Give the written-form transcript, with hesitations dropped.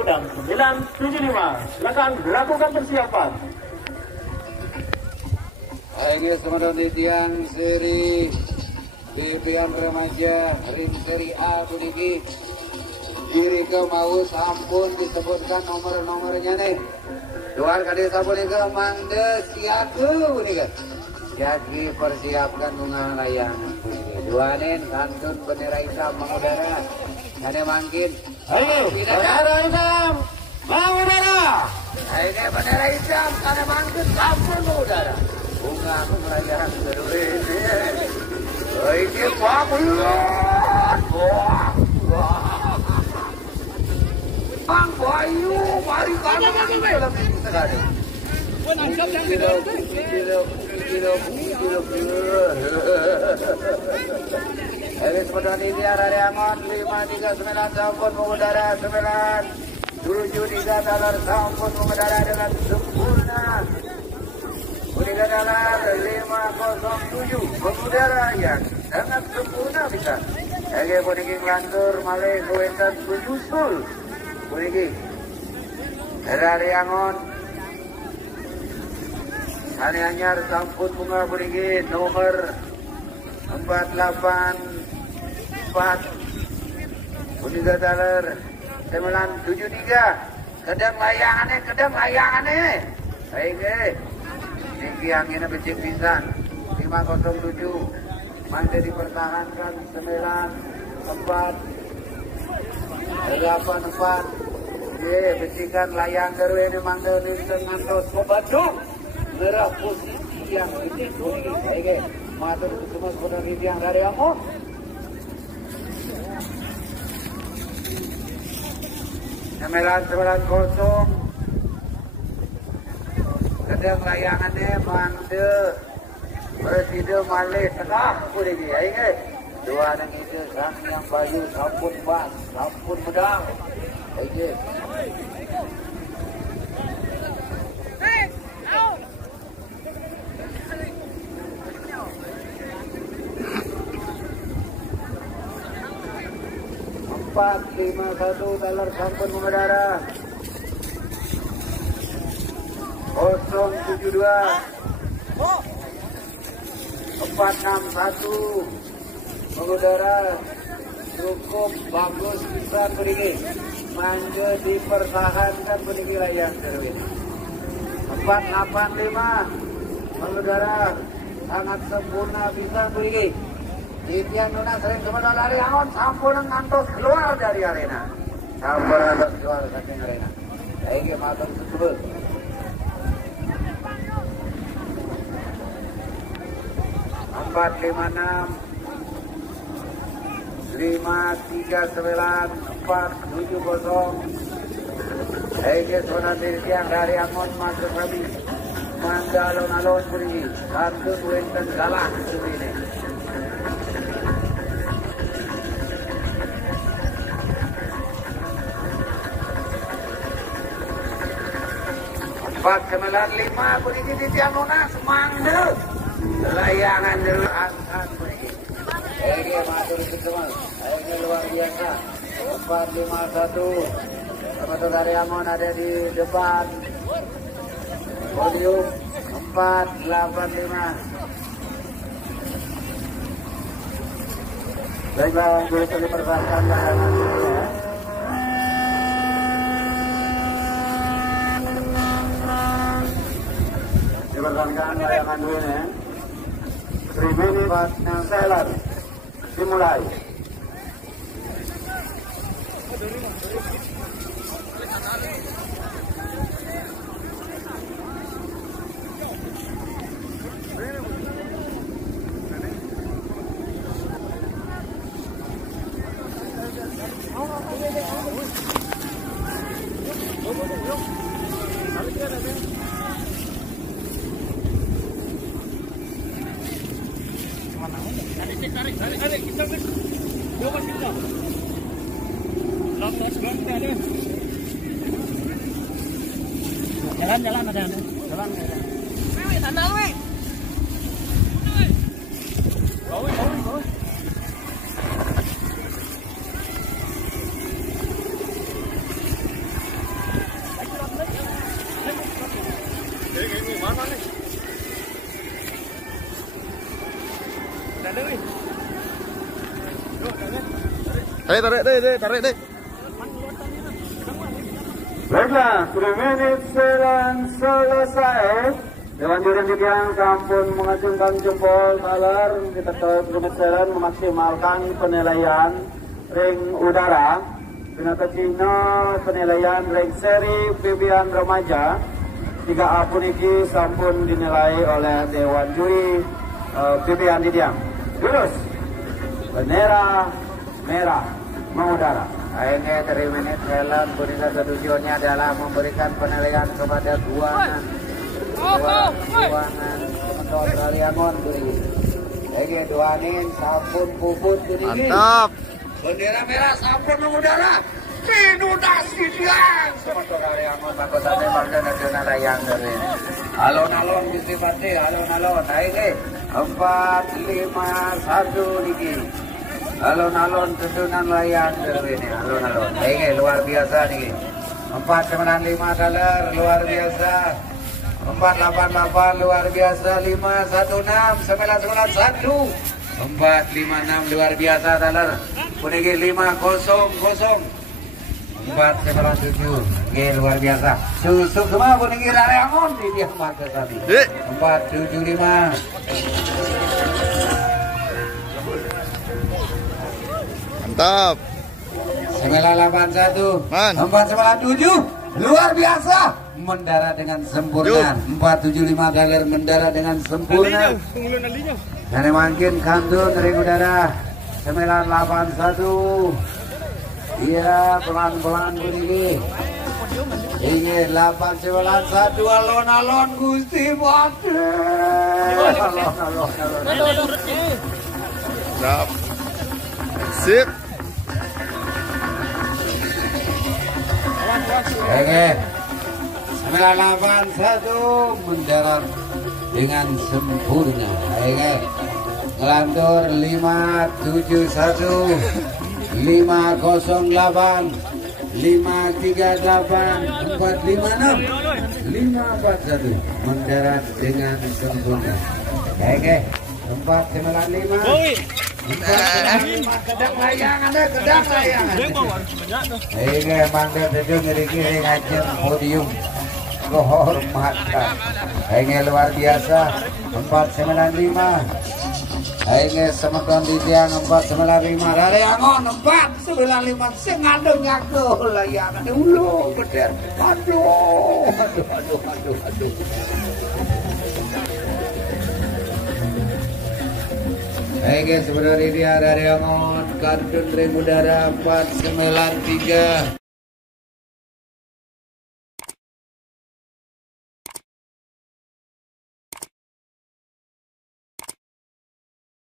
Dan 975. Silakan lakukan persiapan. Ayo semadon di tiang seri BPM remaja ring seri A puniki diri ke mau sampun disebutkan nomor-nomornya nih. Duar kali sampun ke mangde siaku puniki. Jadi persiapkan bunga layang puniki. Duanin kantun bendera hitam mengudara. Ada mangkin. Ayo, bendera hitam mengudara. Ayo bendera hitam karena mangkin sampun mengudara. Bunga aku merayakan seru ini. Ini bangun. Bang Bayu, mari kamu dalam ini sekali. Elis Medoni Tiara Riangon 539 sampun mengudara 973 dolar sampun mengudara dengan sempurna. Uniga dalar 507 mengudara yang sangat sempurna bisa. Ege puniki ngelantur malih kuwentan menyusul. Puniki Riangon Ani anyar sampun bunga puniki nomor 484 Uniga dalar 973 kedang layangannya Ege tinggi anginnya becik pisan 507 masih dipertahankan 94 becikan layang garu ini mangga Nilsen ngantos ke Bandung merah posisi yang becik oke matur semua sebenarnya yang dari Amon 990 kedang layangannya mangde presiden malih tengah puniki aing dua nang itu sang yang bayu sampun bas sampun medang aing $451 sampun mengudara 072 461 mengudara cukup bagus bisa berdiri mangga dipertahankan berdiri layang terwin 485 mengudara sangat sempurna bisa berdiri Titian Nuna sering kemudian dari Angon sampun ngantos keluar dari arena sampun ngantos keluar dari arena ini matur tersebut 456 539 470 Ege Sonandir Tiang dari Angon Masuk Rabi Mangga alon-alon beri Santun Wenten Galah ini 495 begitu di Tianuna semangde layangan dulu angkat begitu ini matur semua ini luar biasa 451 Saudara Angon ada di depan podium 485. Baiklah, bisa dipertahankan layangan dulu ya. Dipertahankan layangan dulu ya. 3 minutes seller dimulai. Tarik kita ber. Dua kita. Lantas bangsa ada. Jalan ada. Jalan. Wih, tanda wih. Bawa. Ini mana nih? Ada wih. Tarik deh. Baiklah, 3 minutes selesai. Dewan juri yang sampun mengacungkan jempol talar. Kita ke 3 menit memaksimalkan penilaian ring udara. Dengan kecino penilaian ring seri Bibian Remaja 3A puniki sampun dinilai oleh Dewan Juri Bibian Didiang. Lurus, bendera merah mengudara. Ini 3 menit film Bonita tujuannya adalah memberikan penilaian kepada buangan Kementerian Kaliangon Buri. Ini duanin sampun puput Buri. Mantap. Bendera merah sampun mengudara. Inundasi Diang. Kementerian Kaliangon Pakotane Bangsa Nasional Layang Buri. Alon-alon Gusti Pati, alon-alon. Ini 451 niki. Alon-alon tutunan layang ini, alon-alon. Ini luar biasa nih. 495 dolar luar biasa. 488 luar biasa. 516 991 456 luar biasa dolar. Puniki 500 497 luar biasa. Susu semua puniki Rareangon di dia market tadi. 475. Mantap. 981 Man. 497 luar biasa mendarat dengan sempurna. 475 galer mendarat dengan sempurna. Dan makin kantun ring udara 981. Iya, pelan-pelan bunyi. Ini 891 alon-alon Gusti Pati. Alon-alon. Mantap. Sip. Oke, 981 mendarat dengan sempurna. Oke, ngelantur 571 508 538 456 541 mendarat dengan sempurna. Oke, 495 kedang layangan deh, kedang layangan. Ini mangga itu memiliki ring podium kehormatan. Ini luar biasa 495. Ini semeton di tiang 495. Dari Angon 495 sengadeng aku layangan dulu bener. Aduh. Oke, sebenarnya dia dari Angon, kantun ring udara 493.